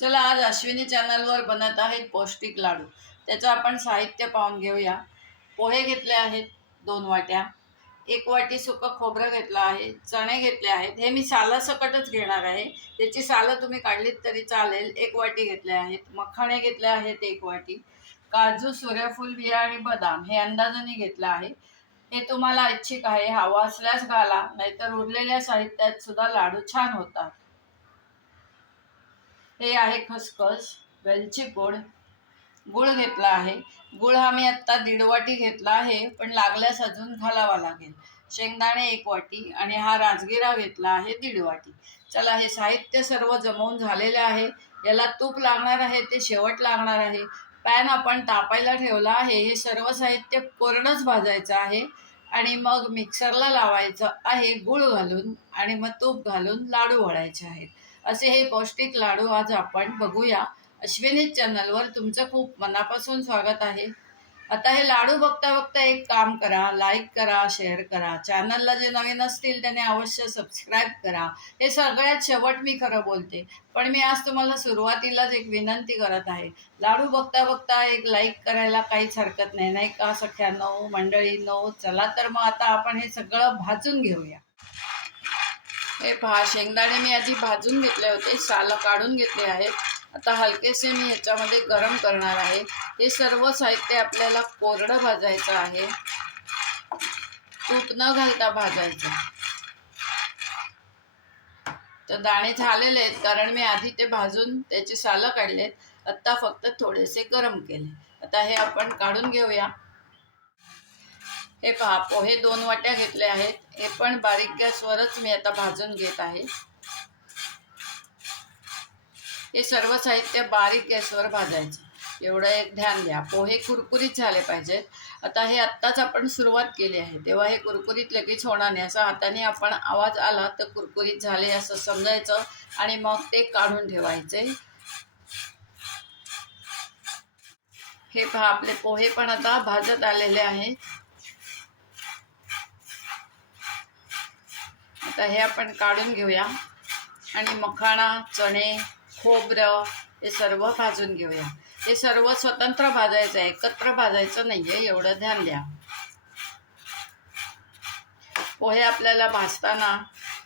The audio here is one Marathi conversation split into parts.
चला आज अश्विनी चॅनलवर बनत आहेत पौष्टिक लाडू. त्याचं आपण साहित्य पाहून घेऊया. पोहे घेतले आहेत दोन वाट्या. एक वाटी सुकं खोबरं घेतलं आहे. चणे घेतले आहेत. हे मी सालासकटच घेणार आहे. त्याची सालं तुम्ही काढलीत तरी चालेल. एक वाटी घेतले आहेत. मखाणे घेतले आहेत एक वाटी. काजू सूर्यफूल बिया आणि बदाम हे अंदाजाने घेतलं आहे. हे तुम्हाला इच्छिक आहे. हवा असल्यास घाला. नाहीतर उरलेल्या साहित्यात सुद्धा लाडू छान होतात. हे आहे खसखस वेलची पूड. गुळ घेतला आहे. गुळ हा मी आत्ता दीड वाटी घेतला आहे पण लागल्यास अजून घालावा लागेल. शेंगदाणे एक वाटी आणि हा राजगिरा घेतला आहे दीड वाटी. चला हे साहित्य सर्व जमवून झालेले आहे. याला तूप लागणार आहे ते शेवट लागणार आहे. पॅन आपण तापायला ठेवला आहे. हे सर्व साहित्य कोरडंच भाजायचं आहे. आणि मग मिक्सरला लावायचं आहे गुळ घालून आणि मग तूप घालून लाडू वळायचे आहेत. असे हे पौष्टिक लाडू आज आपण बघूया. अश्विनी चॅनलवर तुमचं खूप मनापासून स्वागत आहे. आता हे लाडू बघता बघता एक काम करा लाईक करा शेअर करा. चॅनलला जे नवीन असतील त्याने अवश्य सबस्क्राईब करा. हे सगळ्यात शेवट मी खरं बोलते. पण मी आज तुम्हाला सुरुवातीलाच एक विनंती करत आहे. लाडू बघता बघता एक लाईक करायला काहीच हरकत नाही. नाही का सख्यानो मंडळींनो चला तर मग आता आपण हे सगळं भाजून घेऊया. हे पहा शेंगदाणे मी आधी भाजून घेतले होते सालं काढून घेतले आहेत. आता हलकेसे मी ह्याच्यामध्ये गरम करणार आहे. हे सर्व साहित्य आपल्याला कोरडं भाजायचं आहे. तूप न घालता भाजायचं. तर दाणे झालेले आहेत कारण मी आधी ते भाजून त्याची सालं काढलेत. आत्ता फक्त थोडेसे गरम केले. आता हे आपण काढून घेऊया. हे पहा पोहे दोन वाट्या घेतले आहेत. हे पण बारीक गॅसवरच मी आता भाजून घेत आहे. हे सर्व साहित्य बारीक गॅसवर भाजायचं. एवढं एक ध्यान द्या पोहे कुरकुरीत झाले पाहिजेत. आता हे आत्ताच आपण सुरुवात केली आहे. तेव्हा हे कुरकुरीत लगेच होणार नाही. असं हाताने आपण आवाज आला तर कुरकुरीत झाले असं समजायचं आणि मग ते काढून ठेवायचे. हे पहा आपले पोहे पण आता भाजत आलेले आहेत आता हे आपण काढून घेऊया. आणि मखाणा चणे खोबरं हे सर्व भाजून घेऊया. हे सर्व स्वतंत्र भाजायचं आहे. एकत्र भाजायचं नाही आहे एवढं ध्यान द्या. पोहे आपल्याला भाजताना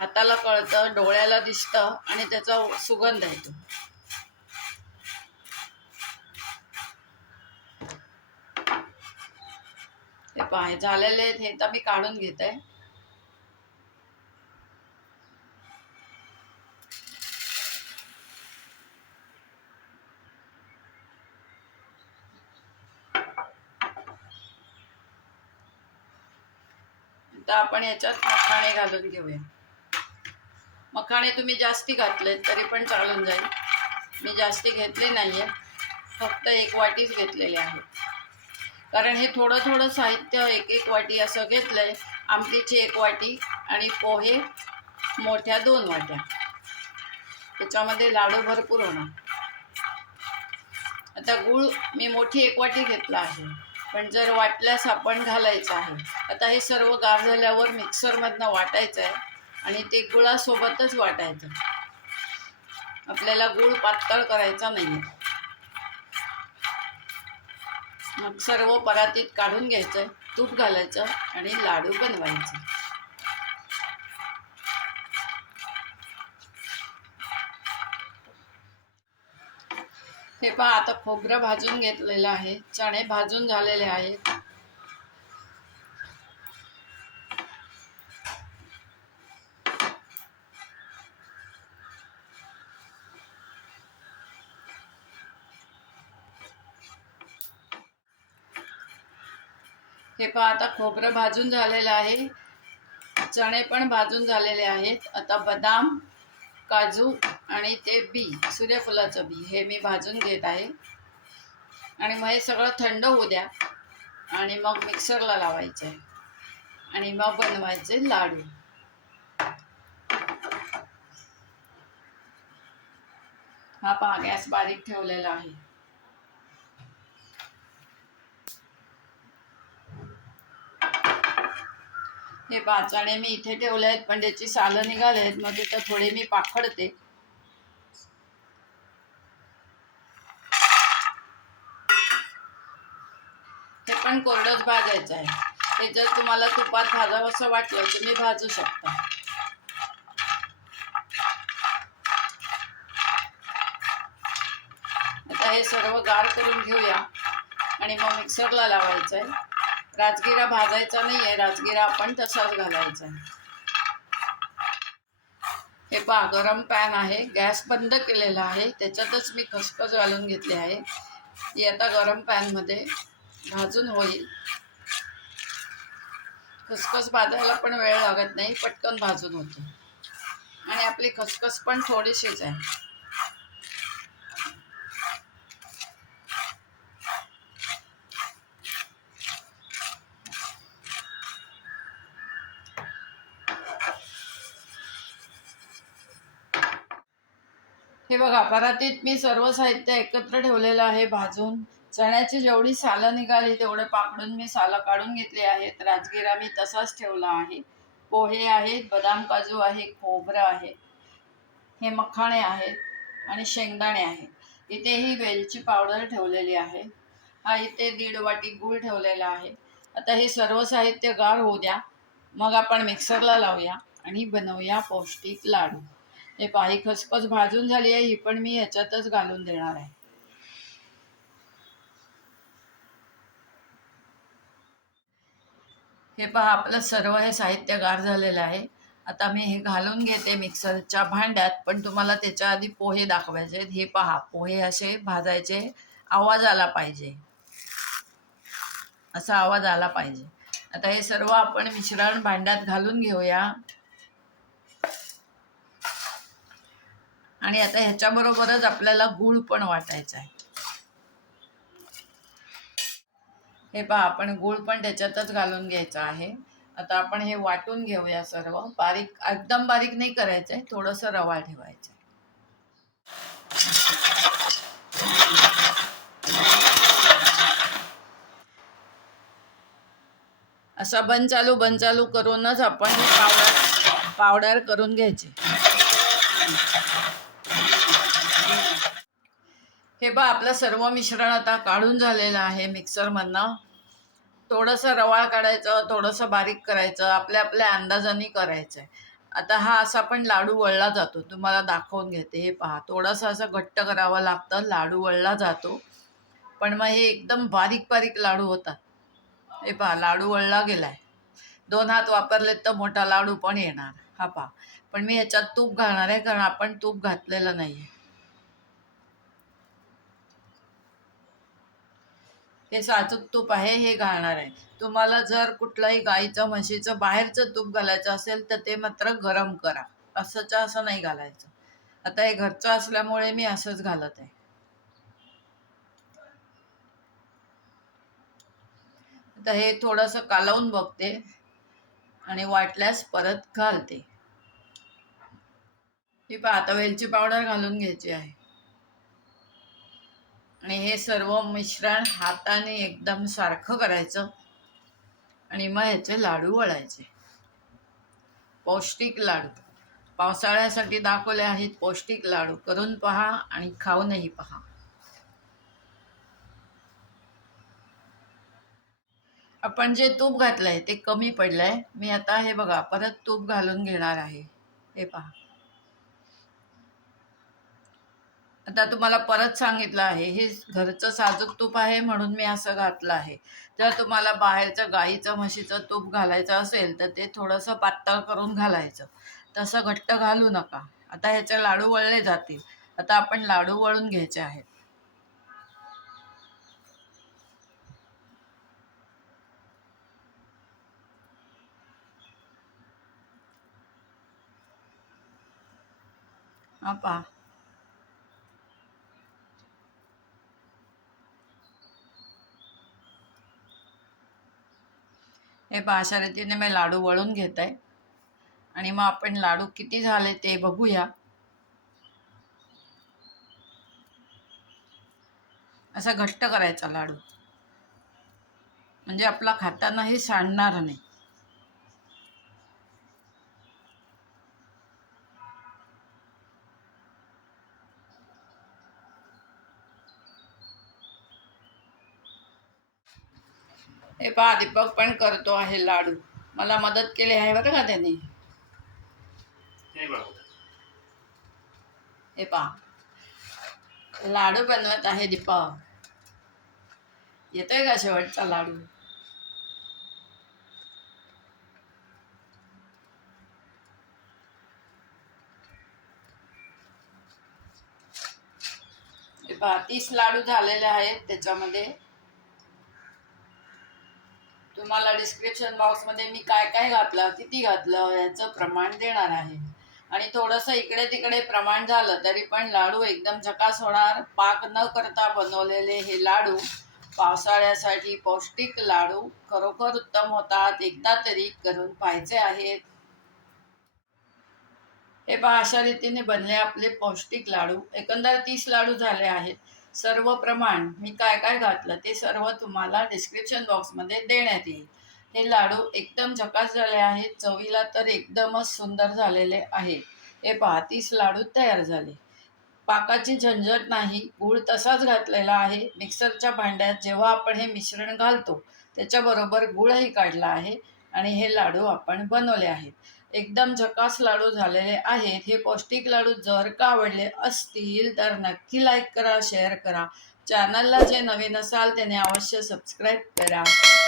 हाताला कळतं डोळ्याला दिसतं आणि त्याचा सुगंध येतो. हे पाहे झालेले आहेत. हे तर मी काढून घेत. आहे तर आपण याच्यात मखाणे घालून घेऊया. मखाणे तुम्ही जास्ती घातलेत तरी पण चालून जाईल. मी जास्ती घेतले नाही आहे फक्त एक वाटीच घेतलेले आहे कारण हे थोडं थोडं साहित्य एक एक वाटी असं घेतलं आहे आमटीची एक वाटी आणि पोहे मोठ्या दोन वाट्या. त्याच्यामध्ये लाडू भरपूर होणार. आता गूळ मी मोठी एक वाटी घेतला आहे. पण जर वाटल्यास आपण घालायचं आहे. आता हे सर्व गार झाल्यावर मिक्सरमधनं वाटायचं आहे आणि ते गुळासोबतच वाटायचं. आपल्याला गूळ पातळ करायचा नाही मग सर्व परातीत काढून घ्यायचं तूप घालायचं आणि लाडू बनवायचे. हे पहा आता खोबरं भाजून घेतलेलं आहे. चणे भाजून झालेले आहेत. हे पहा आता खोबरं भाजून झालेलं आहे. चणे पण भाजून झालेले आहेत. आता बदाम काजू आणि ते बी सूर्यफुलाचं बी हे मी भाजून घेत आहे. आणि मग हे सगळं थंड होऊ द्या. आणि मग मिक्सरला लावायचं. आहे आणि मग बनवायचे लाडू. हा पहा गॅस बारीक ठेवलेला आहे. हे पाचाणे मी इथे ठेवले आहेत पण त्याची सालं निघाले आहेत मग तिथं थोडे मी पाखडते. हे पण कोरडंच भाजायचं आहे. हे जर तुम्हाला तुपात भाजावं असं वाटलं तुम्ही भाजू शकता. आता हे सर्व गार करून घेऊया. आणि मग मिक्सरला लावायचं आहे राजगिरा भाजायचा नाही आहे राजगिरा आपण तसाच घालायचा आहे. हे पहा गरम पॅन आहे गॅस बंद केलेला आहे त्याच्यातच मी खसखस घालून घेतली आहे. ती आता गरम पॅनमध्ये भाजून होईल. खसखस भाजायला पण वेळ लागत नाही पटकन भाजून होते. आणि आपली खसखस पण थोडीशीच आहे. हे बघा परातीत मी सर्व साहित्य एकत्र ठेवलेलं आहे भाजून. चण्याची जेवढी सालं निघाली तेवढे पाकडून मी सालं काढून घेतली आहेत. राजगिरा मी तसाच ठेवला आहे. पोहे आहेत बदाम काजू आहे खोबरं आहे. हे मखाणे आहेत आणि शेंगदाणे आहेत. इथे ही वेलची पावडर ठेवलेली आहे. हा इथे दीड वाटी गूळ ठेवलेला आहे. आता हे सर्व साहित्य गार होऊ द्या. मग आपण मिक्सरला लावूया आणि बनवूया पौष्टिक लाडू. हे पाही खसखस भाजून झाली आहे ही पण मी ह्याच्यातच घालून देणार आहे. हे पहा आपलं सर्व हे साहित्य गार झालेलं आहे. आता मी हे घालून घेते मिक्सरच्या भांड्यात पण तुम्हाला त्याच्या आधी पोहे दाखवायचे हे पहा पोहे असे भाजायचे आवाज आला पाहिजे. असा आवाज आला पाहिजे. आता हे सर्व आपण मिश्रण भांड्यात घालून घेऊया. आणि आता ह्याच्याबरोबरच आपल्याला गूळ पण वाटायचा आहे. हे पहा आपण गूळ पण त्याच्यातच घालून घ्यायचा आहे. आता आपण हे वाटून घेऊया सर्व. बारीक एकदम बारीक नाही करायचं आहे थोडंसं रवा ठेवायचं असा बंद चालू बंद चालू करूनच आपण पावडर पावडर करून घ्यायची. हे बा आपलं सर्व मिश्रण आता काढून झालेलं आहे मिक्सरमधनं. थोडंसं रवाळ काढायचं थोडंसं बारीक करायचं आपल्या आपल्या अंदाजाने करायचं आहे आता हा असा पण लाडू वळला जातो. तुम्हाला दाखवून घेते हे पहा. थोडंसं असं घट्ट करावं लागतं लाडू वळला जातो. पण मग हे एकदम बारीक बारीक लाडू होतात. हे पहा लाडू वळला गेलाय. दोन हात वापरलेत तर मोठा लाडू पण येणार. हा पहा. पण मी ह्याच्यात तूप घालणार आहे कारण आपण तूप घातलेलं नाही आहे हे साचूक तूप आहे हे घालणार आहे. तुम्हाला जर कुठलंही गाईचं म्हशीचं बाहेरचं तूप घालायचं असेल तर ते मात्र गरम करा. असंच्या असं नाही घालायचं. आता हे घरचं असल्यामुळे मी असंच घालत आहे. आता हे थोडंसं कालवून बघते आणि वाटल्यास परत घालते. ही पहा आता वेलची पावडर घालून घ्यायची आहे. आणि हे सर्व मिश्रण हाताने एकदम सारखं करायचं. आणि मग ह्याचे लाडू वळायचे. पौष्टिक लाडू. पावसाळ्यासाठी दाखवले आहेत पौष्टिक लाडू. करून पहा आणि खाऊनही पहा. आपण जे तूप घातलंय ते कमी पडलंय. मी आता हे बघा परत तूप घालून घेणार आहे. हे पहा. आता तुम्हाला परत सांगितलं आहे हे घरचं साजूक तूप आहे म्हणून मी असं घातलं आहे. जर तुम्हाला बाहेरचं गाईचं म्हशीचं तूप घालायचं असेल तर ते थोडंसं पातळ करून घालायचं. तसं घट्ट घालू नका. आता ह्याचे लाडू वळले जातील. आता आपण लाडू वळून घ्यायचे आहेत. हा पहा. हे पहा अशा रीतीने मी लाडू वळून घेत आहे आणि मग आपण लाडू किती झाले ते बघूया. असा घट्ट करायचा लाडू. म्हणजे आपला खातानाही सांडणार नाही. हे पहा दीपक पण करतो आहे लाडू. मला मदत केली आहे बरं का त्याने? हे पहा. लाडू बनवत आहे दीपक. येतोय का शेवटचा लाडू? हे पहा तीस लाडू झालेले आहेत त्याच्यामध्ये. तुम्हाला डिस्क्रिप्शन बॉक्समध्ये मी काय काय घातलं किती घातलं याचं प्रमाण देणार आहे. आणि थोडंसं इकडे तिकडे प्रमाण झालं तरी पण लाडू एकदम झकास होणार. पाक न करता बनवलेले हे लाडू पावसाळ्यासाठी पौष्टिक लाडू खरोखर उत्तम होतात. एकदा तरी करून पाहायचे आहेत हे पहा अशा रीतीने बनले आपले पौष्टिक लाडू. एकंदर तीस लाडू झाले आहेत. सर्व प्रमाण मी काय काय घातलं ते सर्व तुम्हाला डिस्क्रिप्शन बॉक्समध्ये देण्यात येईल. हे लाडू एकदम झकास झाले आहेत. चवीला तर एकदमच सुंदर झालेले आहेत. हे पहा तीस लाडू तयार झाले. पाकाची झंझट नाही. गूळ तसाच घातलेला आहे. मिक्सरच्या भांड्यात जेव्हा आपण हे मिश्रण घालतो त्याच्याबरोबर गुळही काढला आहे आणि हे लाडू आपण बनवले आहेत. एकदम झकास लाडू झालेले आहेत. हे पौष्टिक लाडू जर का आवडले असतील तर नक्की लाईक करा शेअर करा. चॅनलला जे नवीन असाल त्याने अवश्य सबस्क्राईब करा.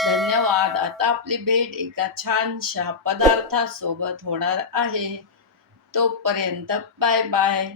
धन्यवाद. आता आपली भेट एका छानशा पदार्थासोबत होणार आहे. तोपर्यंत बाय बाय